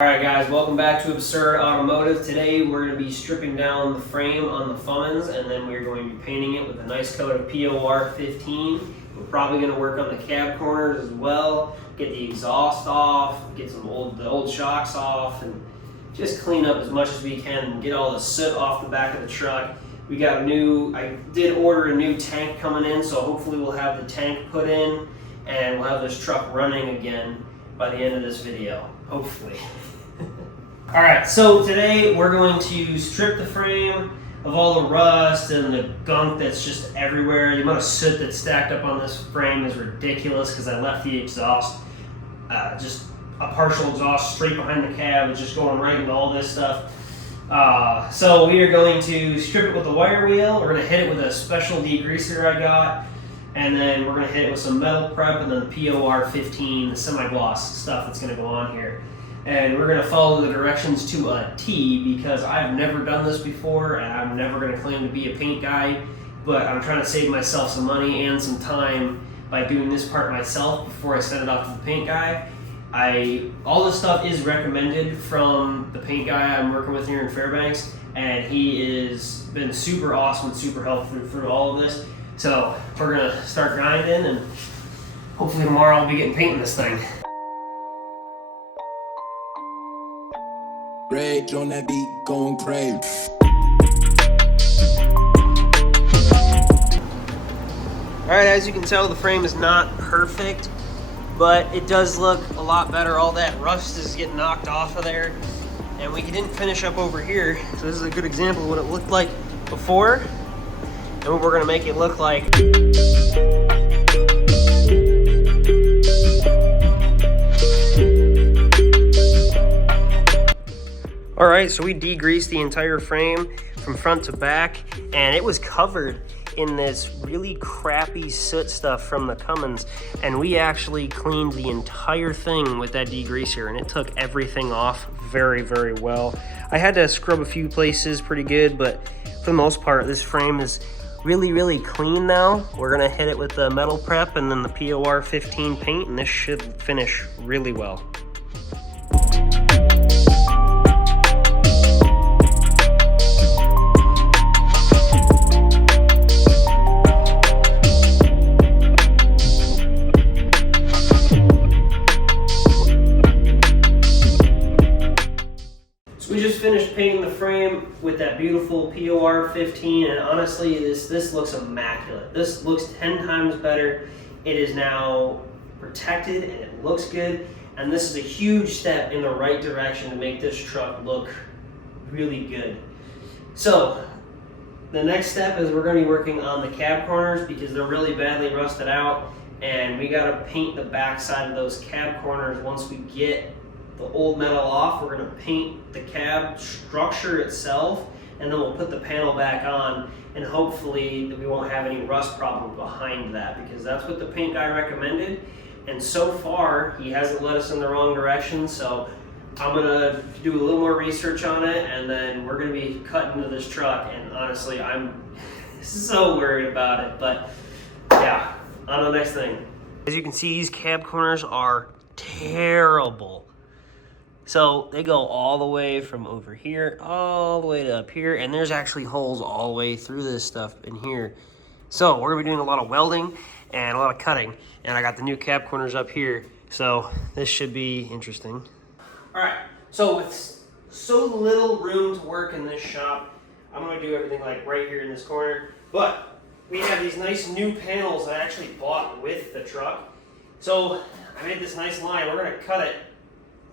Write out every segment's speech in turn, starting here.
Alright guys, welcome back to Absurd Automotive. Today we're going to be stripping down the frame on the Fummins and then we're going to be painting it with a nice coat of POR 15. We're probably going to work on the cab corners as well, get the exhaust off, get the old shocks off, and just clean up as much as we can and get all the soot off the back of the truck. I did order a new tank coming in, so hopefully we'll have the tank put in and we'll have this truck running again by the end of this video, hopefully. Alright, so today we're going to strip the frame of all the rust and the gunk that's just everywhere. The amount of soot that's stacked up on this frame is ridiculous because I left the exhaust, just a partial exhaust straight behind the cab. It's just going right into all this stuff. So we are going to strip it with a wire wheel. We're going to hit it with a special degreaser I got. And then we're going to hit it with some metal prep and then the POR 15, the semi-gloss stuff that's going to go on here. And we're going to follow the directions to a T because I've never done this before and I'm never going to claim to be a paint guy, but I'm trying to save myself some money and some time by doing this part myself before I send it off to the paint guy. All this stuff is recommended from the paint guy I'm working with here in Fairbanks, and he has been super awesome and super helpful through all of this. So we're going to start grinding and hopefully tomorrow I'll be getting painting this thing. Rage on that beat, going crazy. Alright, as you can tell, the frame is not perfect, but it does look a lot better. All that rust is getting knocked off of there. And we didn't finish up over here, so this is a good example of what it looked like before and what we're going to make it look like. Alright, so we degreased the entire frame from front to back, and it was covered in this really crappy soot stuff from the Fummins, and we actually cleaned the entire thing with that degreaser, and it took everything off very, very well. I had to scrub a few places pretty good, but for the most part, this frame is really, really clean now. We're gonna hit it with the metal prep and then the POR 15 paint, and this should finish really well. We just finished painting the frame with that beautiful POR 15, and honestly, this looks immaculate. This looks 10 times better. It is now protected and it looks good, and this is a huge step in the right direction to make this truck look really good. So the next step is we're going to be working on the cab corners because they're really badly rusted out, and we got to paint the back side of those cab corners. Once we get the old metal off, we're going to paint the cab structure itself, and then we'll put the panel back on, and hopefully we won't have any rust problems behind that, because that's what the paint guy recommended, and so far he hasn't led us in the wrong direction. So I'm going to do a little more research on it, and then we're going to be cutting into this truck, and honestly I'm so worried about it. But yeah, on to the next thing. As you can see, these cab corners are terrible. So they go all the way from over here, all the way to up here, and there's actually holes all the way through this stuff in here. So we're gonna be doing a lot of welding and a lot of cutting, and I got the new cab corners up here, so this should be interesting. All right, so with so little room to work in this shop, I'm gonna do everything like right here in this corner, but we have these nice new panels that I actually bought with the truck. So I made this nice line. We're gonna cut it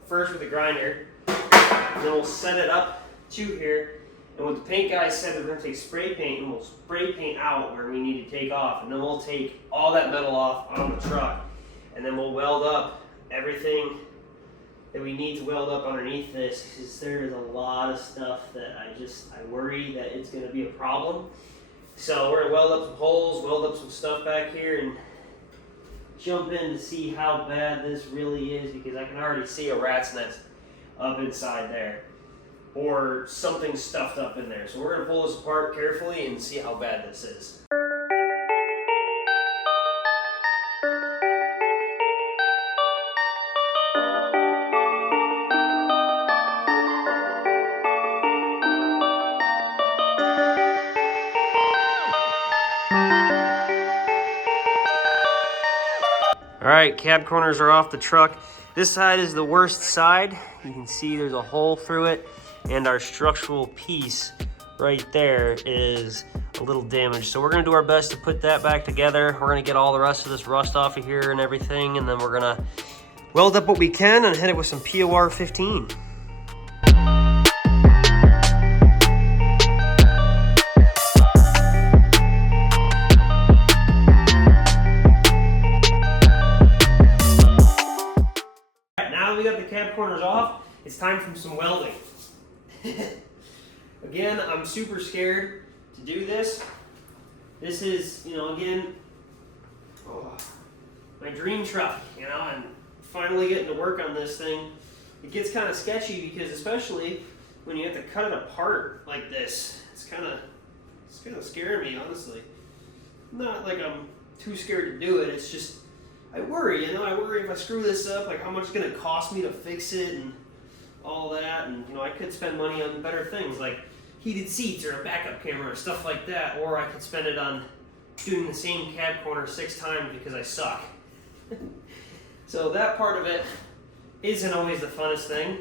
first with the grinder, and then we'll set it up to here. And what the paint guy said, we're going to take spray paint and we'll spray paint out where we need to take off, and then we'll take all that metal off on the truck, and then we'll weld up everything that we need to weld up underneath this, because there is a lot of stuff that I worry that it's going to be a problem. So we're going to weld up some holes, weld up some stuff back here, and jump in to see how bad this really is, because I can already see a rat's nest up inside there or something stuffed up in there. So we're going to pull this apart carefully and see how bad this is. All right, cab corners are off the truck. This side is the worst side. You can see there's a hole through it, and our structural piece right there is a little damaged. So we're gonna do our best to put that back together. We're gonna get all the rest of this rust off of here and everything, and then we're gonna weld up what we can and hit it with some POR 15. Now that we got the cab corners off, it's time for some welding. Again, I'm super scared to do this. This is, again, my dream truck, and finally getting to work on this thing. It gets kind of sketchy because especially when you have to cut it apart like this, it's kind of scaring me, honestly. Not like I'm too scared to do it, it's just, I worry, I worry if I screw this up, like how much it's gonna cost me to fix it and all that, and I could spend money on better things like heated seats or a backup camera or stuff like that, or I could spend it on doing the same cab corner 6 times because I suck. So that part of it isn't always the funnest thing,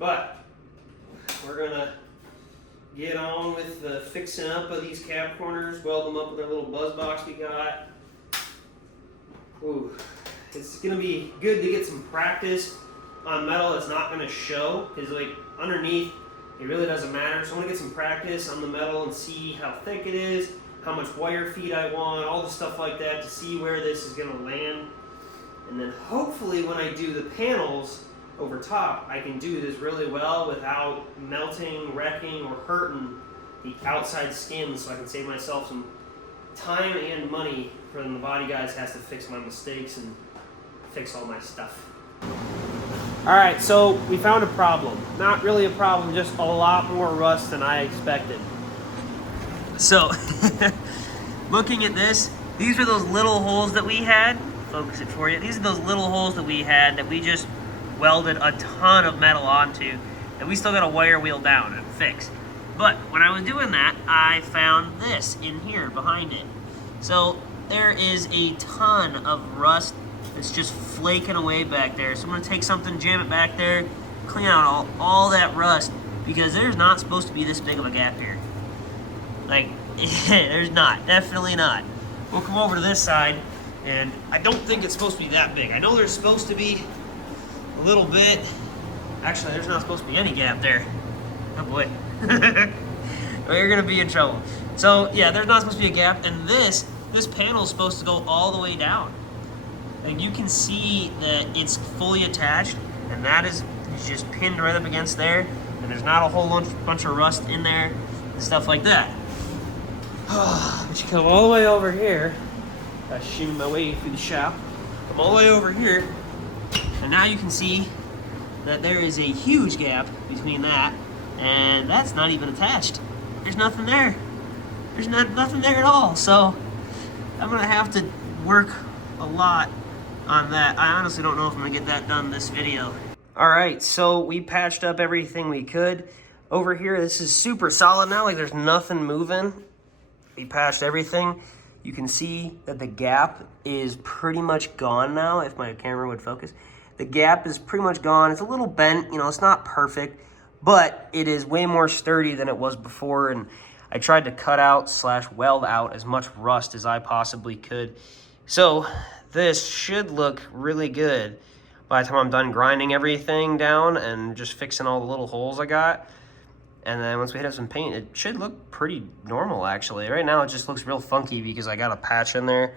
but we're gonna get on with the fixing up of these cab corners, weld them up with our little buzz box we got. Ooh, it's gonna be good to get some practice on metal that's not gonna show, because like underneath it really doesn't matter. So I want to get some practice on the metal and see how thick it is, how much wire feed I want, all the stuff like that to see where this is gonna land. And then hopefully when I do the panels over top, I can do this really well without melting, wrecking, or hurting the outside skin, so I can save myself some time and money for when the body guys has to fix my mistakes and fix all my stuff. All right, so we found a problem. Not really a problem, just a lot more rust than I expected. So, looking at this, these are those little holes that we had. Focus it for you. These are those little holes that we had that we just welded a ton of metal onto, and we still got to wire wheel down and fix. But when I was doing that, I found this in here behind it. So there is a ton of rust that's just flaking away back there. So I'm gonna take something, jam it back there, clean out all that rust, because there's not supposed to be this big of a gap here. Like, there's not, definitely not. We'll come over to this side, and I don't think it's supposed to be that big. I know there's supposed to be a little bit. Actually, there's not supposed to be any gap there. Oh boy. Well, you're gonna be in trouble. So yeah, there's not supposed to be a gap, and this panel is supposed to go all the way down. And you can see that it's fully attached, and that is just pinned right up against there, and there's not a whole bunch of rust in there and stuff like that. But you come all the way over here. I shimmy my way through the shop. Come all the way over here, and now you can see that there is a huge gap between that, and that's not even attached. There's nothing there. There's nothing there at all. So I'm gonna have to work a lot on that. I honestly don't know if I'm gonna get that done this video. All right, so we patched up everything we could. Over here, this is super solid now, like there's nothing moving. We patched everything. You can see that the gap is pretty much gone now, if my camera would focus. The gap is pretty much gone. It's a little bent, it's not perfect, but it is way more sturdy than it was before, and I tried to cut out / weld out as much rust as I possibly could. So this should look really good by the time I'm done grinding everything down and just fixing all the little holes I got. And then once we hit up some paint, it should look pretty normal, actually. Right now, it just looks real funky because I got a patch in there,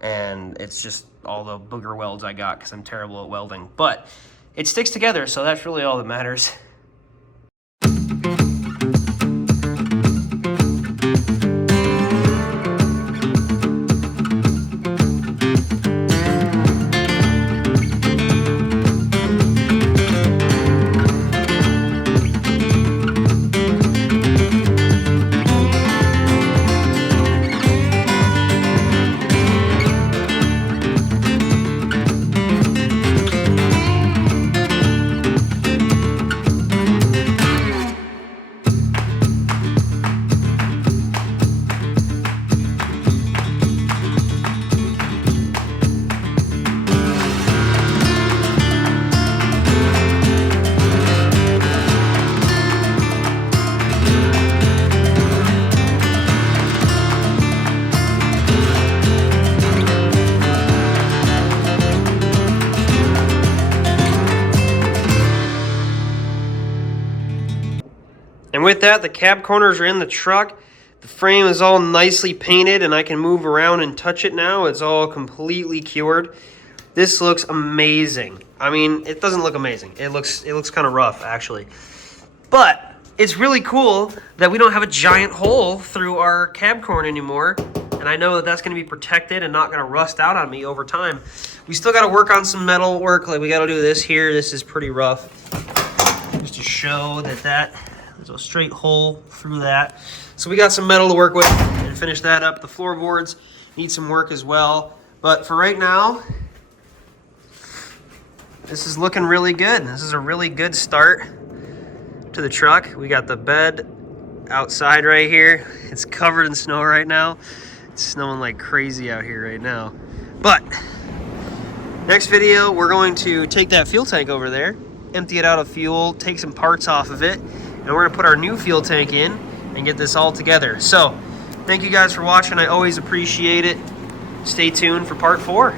and it's just all the booger welds I got because I'm terrible at welding. But it sticks together, so that's really all that matters. And with that, the cab corners are in the truck. The frame is all nicely painted and I can move around and touch it now. It's all completely cured. This looks amazing. I mean, it doesn't look amazing. It looks kind of rough, actually. But it's really cool that we don't have a giant hole through our cab corn anymore. And I know that that's going to be protected and not going to rust out on me over time. We still got to work on some metal work. Like we got to do this here. This is pretty rough. Just to show that there's a straight hole through that. So we got some metal to work with and finish that up. The floorboards need some work as well. But for right now, this is looking really good. This is a really good start to the truck. We got the bed outside right here. It's covered in snow right now. It's snowing like crazy out here right now. But next video, we're going to take that fuel tank over there, empty it out of fuel, take some parts off of it, and we're gonna put our new fuel tank in and get this all together. So thank you guys for watching. I always appreciate it. Stay tuned for part 4.